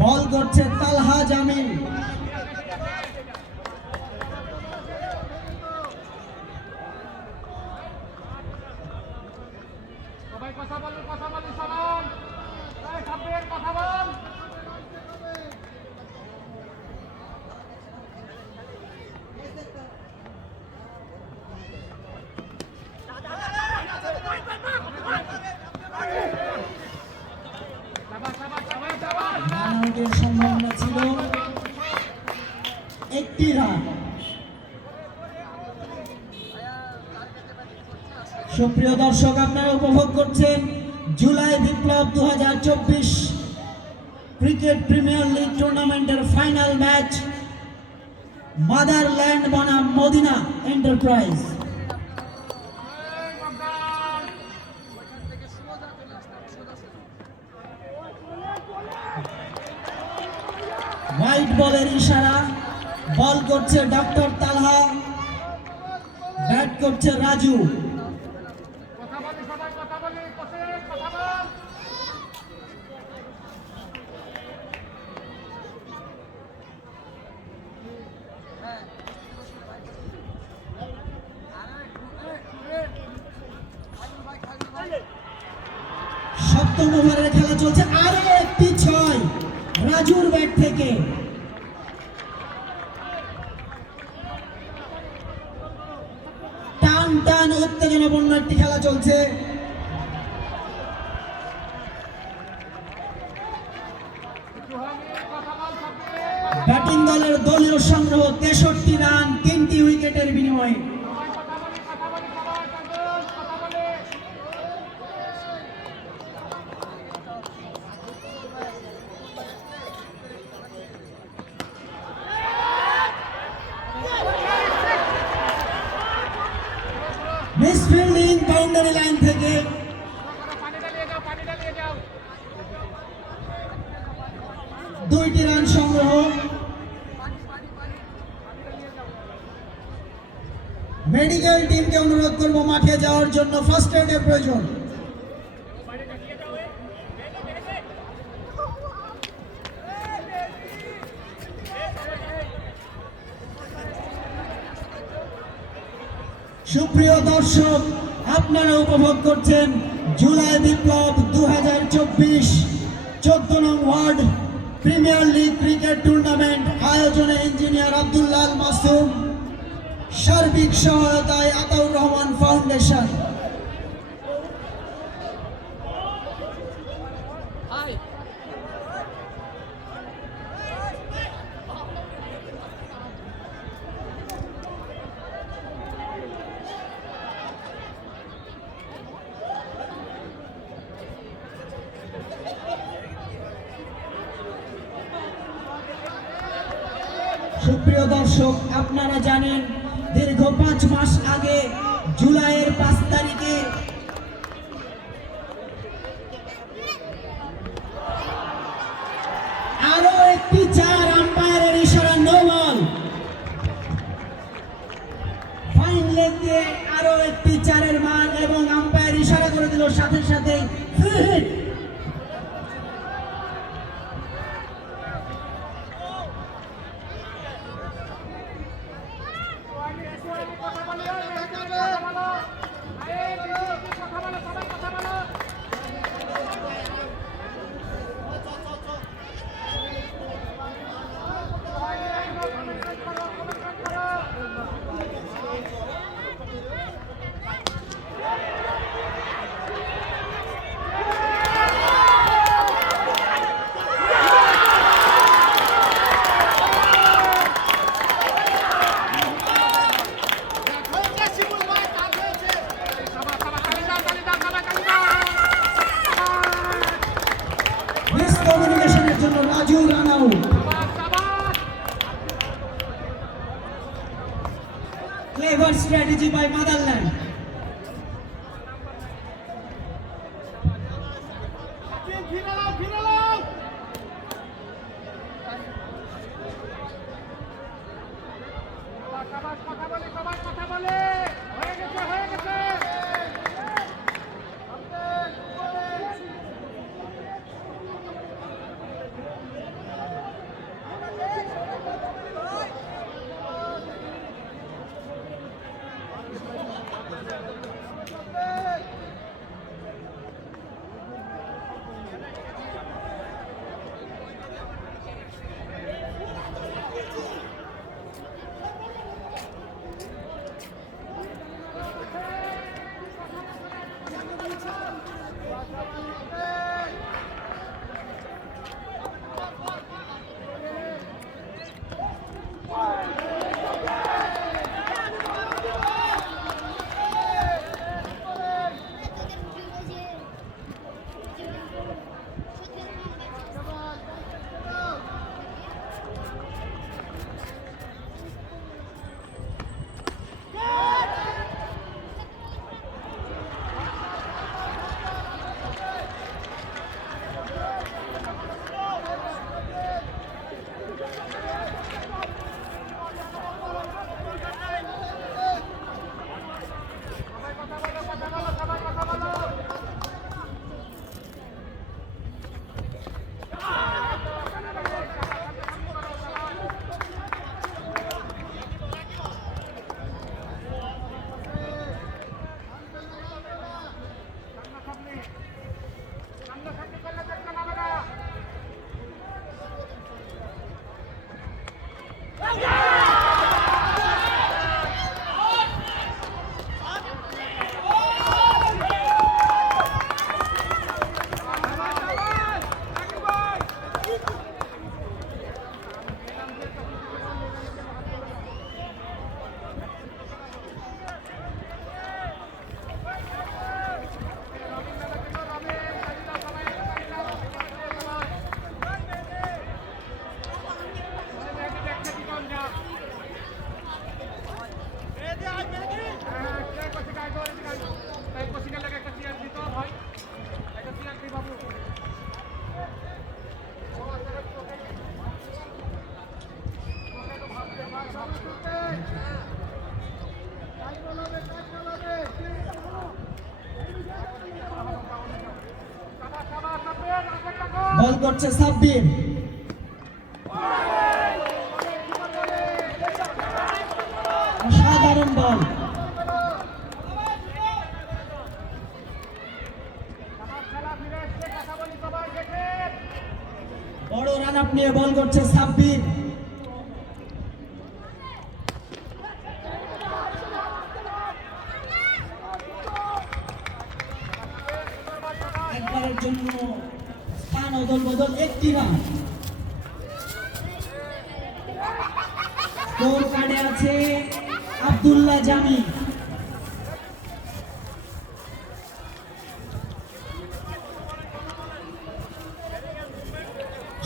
বল করছে তালহা জামিল। সবাই কথা বলি সবাই। এই সাব্বির কথা বল। 63 রান। সুপ্রিয় দর্শক, আপনারা উপভোগ করছেন জুলাই বিপ্লব 2024 ক্রিকেট প্রিমিয়ার লিগ টুর্নামেন্টের ফাইনাল ম্যাচ মাদারল্যান্ড বনাম মদিনা এন্টারপ্রাইজ। হোয়াইট বলের ইশারা, বল করছে ডক্টর তালহা, ব্যাট করছে রাজু। কথা বলি সবাই, কথা বলি, কথা বল। সপ্তম ওভারের খেলা চলছে, আরো একটি 6 রাজুর ব্যাট থেকে। টান টান উত্তেজনাপূর্ণ একটি খেলা চলছে। ব্যাটিং দলের দলীয় সংগ্রহ 63 রান 3টি উইকেটের বিনিময়ে। মিস ফিল্ডিং বাউন্ডারি লাইন থেকে। পানি ডালিয়ে যাও, পানি ডালিয়ে যাও। 2টি রান সংগ্রহ। মেডিকেল টিমকে অনুরোধ করব মাঠে যাওয়ার জন্য, ফার্স্ট এডের প্রয়োজন। সুপ্রিয় দর্শক, আপনারা উপভোগ করছেন জুলাই বিপ্লব 2024 14 নং ward premier league cricket tournament আয়োজনে ইঞ্জিনিয়ার আব্দুল্লাহ মাসুম, সার্বিক সহায়তায় আতাউর রহমান ফাউন্ডেশন। সুপ্রিয় দর্শক, আপনারা জানেন দীর্ঘ 5 মাস আগে জুলাইয়ের 5 তারিখে আরো একটি 4 আম্পায়ারের ইশারা, নো বল। ফাইন লেগ দিয়ে আরো একটি 4-এর মান এবং আম্পায়ার ইশারা করে দিল সাথে সাথে ফ্রি হিট। কথা বলি, কথা বলো। আরে কথা বলো, সবাই কথা বলো। মিসকমিউনিকেশনের জন্য Raju run out. Clever strategy by motherland. কথা বলে, সবাই কথা বলে। হয়ে গেছে, হয়ে গেছে। One. বল করছে সাব্বির। অসাধারণ বল। বড় রান আপ নিয়ে বল করছে সাব্বির। একবারের জন্য স্থান অদল বদল, একটি রান। স্কোর কার্ডে আছে আব্দুল্লাহ জামি।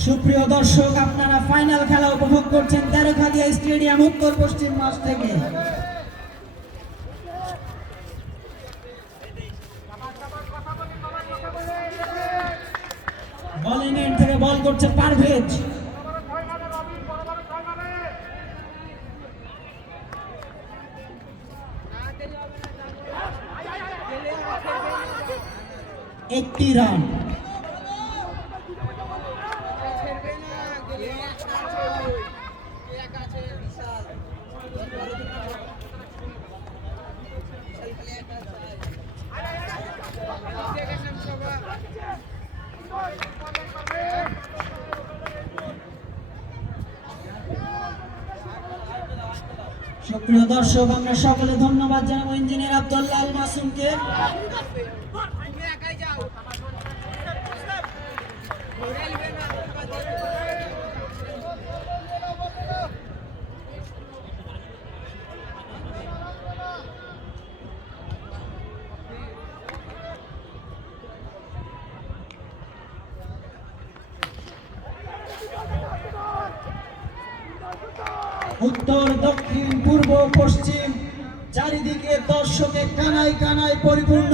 সুপ্রিয় দর্শক, আপনারা ফাইনাল খেলা উপভোগ করছেন তেরখাদিয়া স্টেডিয়াম উত্তর পশ্চিম মাঠ থেকে। বোলিং এন্ড থেকে বল করছে পারভেজ। একটি রান। সুপ্রিয় দর্শক, আমরা সকলে ধন্যবাদ জানাবো ইঞ্জিনিয়ার আব্দুল্লাহ আল মাসুমকে। উত্তর দক্ষিণ পূর্ব পশ্চিম চারিদিকে দর্শকে কানায় কানায় পরিপূর্ণ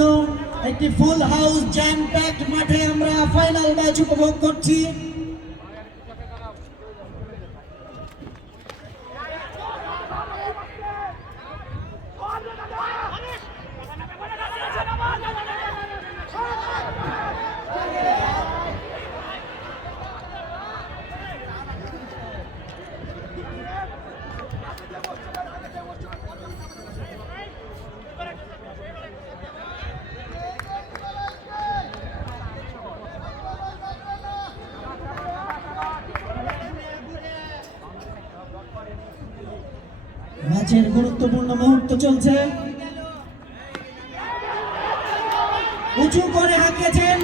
একটি ফুল হাউস জ্যাম প্যাকড মাঠে আমরা ফাইনাল ম্যাচ উপভোগ করছি। ম্যাচের গুরুত্বপূর্ণ মুহূর্ত চলছে। উঁচু করে হাঁকিয়েছেন,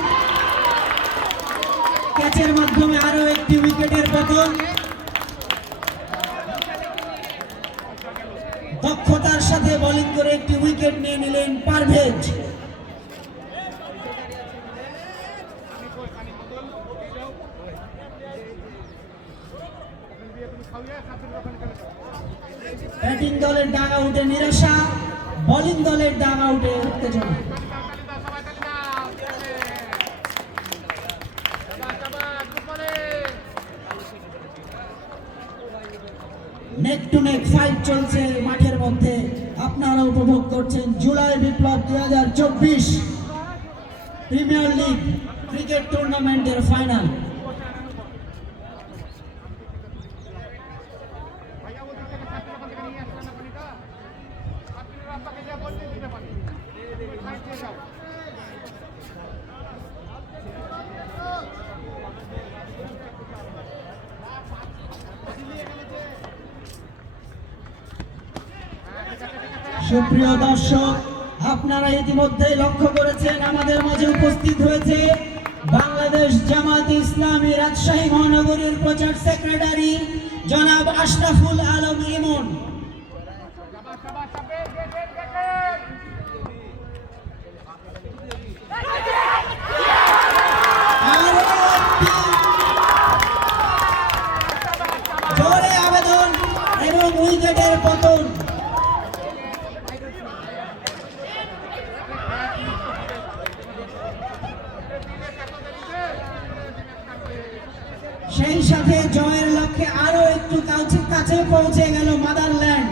ক্যাচের মাধ্যমে আরো একটি উইকেটের পতন। দক্ষতার সাথে বোলিং করে একটি উইকেট নিয়ে নিলেন পারভেজ। ব্যাটিং দলের ডাগ আউটে নিরাশা, বোলিং দলের ডাগ আউটে উত্তেজনা। নেক টু নেক ফাইট চলছে মাঠের মধ্যে। আপনারা উপভোগ করছেন জুলাই বিপ্লব 2024 প্রিমিয়ার লিগ ক্রিকেট টুর্নামেন্টের ফাইনাল। সুপ্রিয় দর্শক, আপনারা ইতিমধ্যেই লক্ষ্য করেছেন আমাদের মাঝে উপস্থিত হয়েছে বাংলাদেশ জামাত ইসলামী রাজশাহী মহানগরীর প্রচার সেক্রেটারি জনাব আশরাফুল আলম ইমন। জোরে আবেদন এবং উইকেটের পতন। সেই সাথে জয়ের লক্ষ্যে আরো একটু কাছে পৌঁছে গেল মাদারল্যান্ড।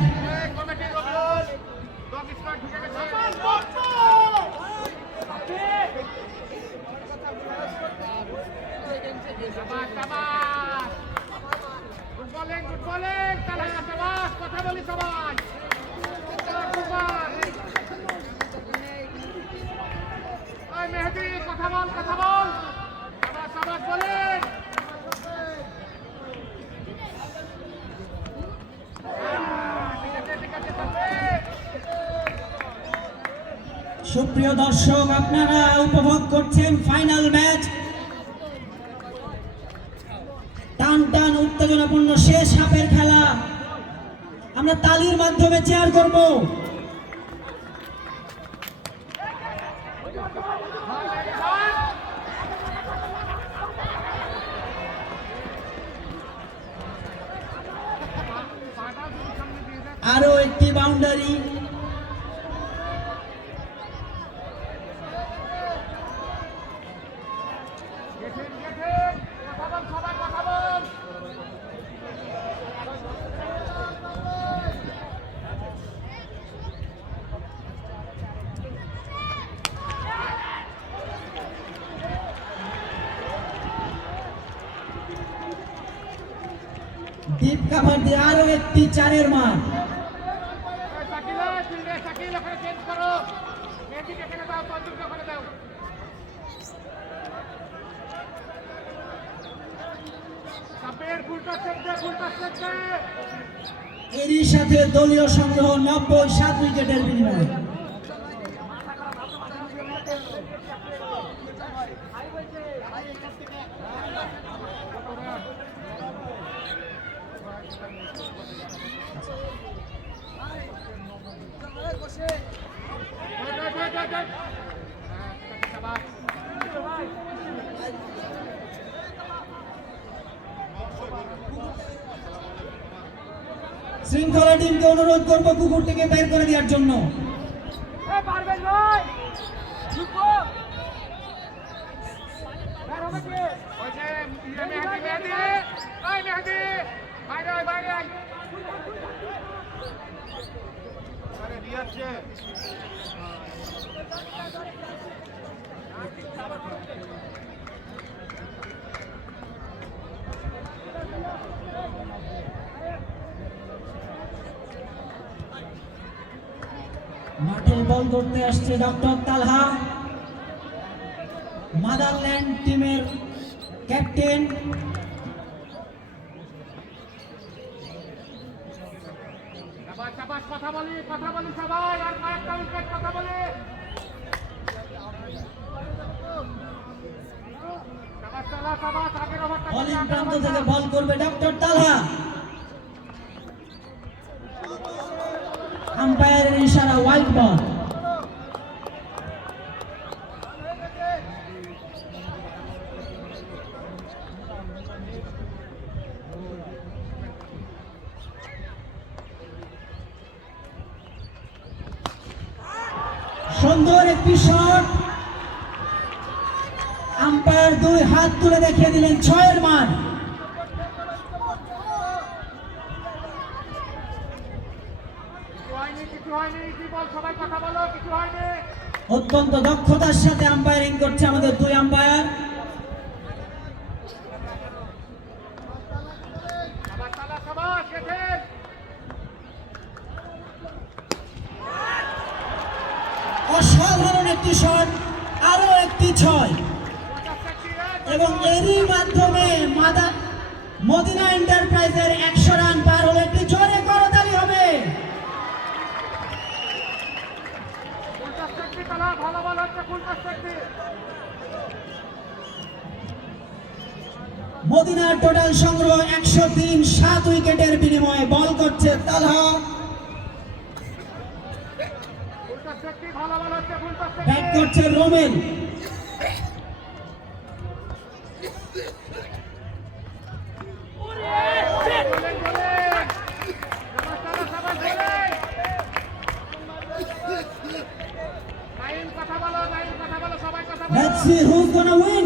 সুপ্রিয় দর্শক, আপনারা উপভোগ করছেন ফাইনাল ম্যাচ। টান টান উত্তেজনাপূর্ণ শেষ হাফের খেলা। আমরা তালির মাধ্যমে চেয়ার করব। আরো একটি বাউন্ডারি। ডিপ কাভার দিয়ে আরো একটি চারের মান। এরই সাথে দলীয় সংগ্রহ ৯০ উইকেটের বিনিময়ে। শৃঙ্খলা টিমকে অনুরোধ করবো কুকুরটিকে বের করে দেওয়ার জন্য। মাঠে বল করতে আসছে ডক্টর তালহা, মাদারল্যান্ড টিমের ক্যাপ্টেন। কথা বলি সবাই, আর কয়েকটা উইকেট কথা বলি। বোলিং প্রান্ত থেকে বল করবে ডক্টর তালহা। আম্পায়ারের ইশারা, হোয়াইট বল। সুন্দর একটি শট। আম্পায়ার 2 হাত তুলে দেখিয়ে দিলেন 6-এর মান। অত্যন্ত দক্ষতার সাথে আম্পায়ারিং করছে আমাদের 2 আম্পায়ার। অসাধারণ একটি শট, আরো একটি 6, এবং এরই মাধ্যমে মদিনা এন্টারপ্রাইজের 100 রান পার হলে একটি জোরে করতালি হবে। মদিনার টোটাল সংগ্রহ 103, 7 উইকেটের বিনিময়ে বল করছে তালহা, ব্যাট করছে Rommel. Let's see who's gonna win.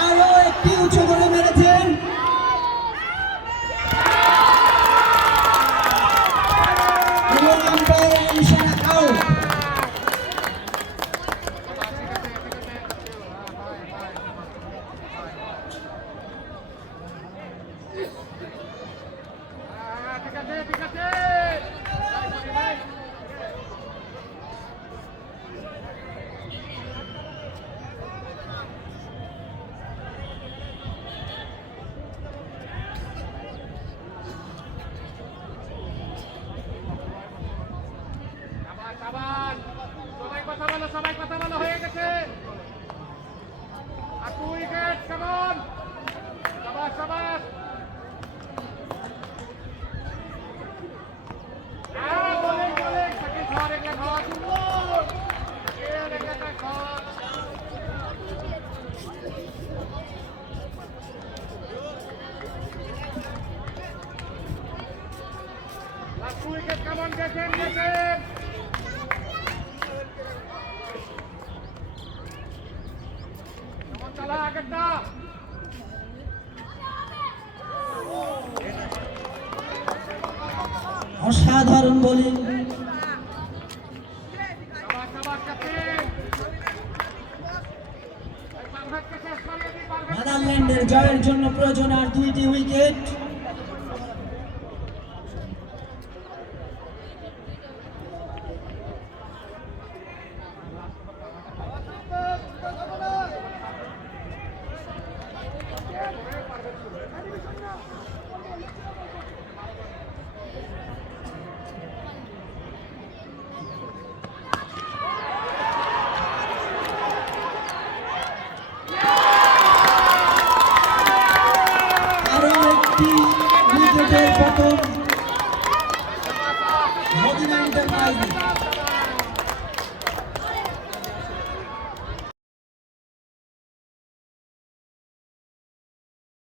আরো একটি উঁচু করে মেরেছেন। এবং আম্পায়ারের ইশারা, আউট। ঠিক আছে। দেখেন দেখেন চালা আগেরটা অসাধারণ বোলিং। শাবাশ শাবাশ ক্যাপ্টেন পারফেক্টকে শেষ করিয়ে দিই পারফেক্ট নেদারল্যান্ডের জয়ের জন্য প্রয়োজন আর 2টি উইকেট। আরো একটি উইকেটের পতন। Medina enterprise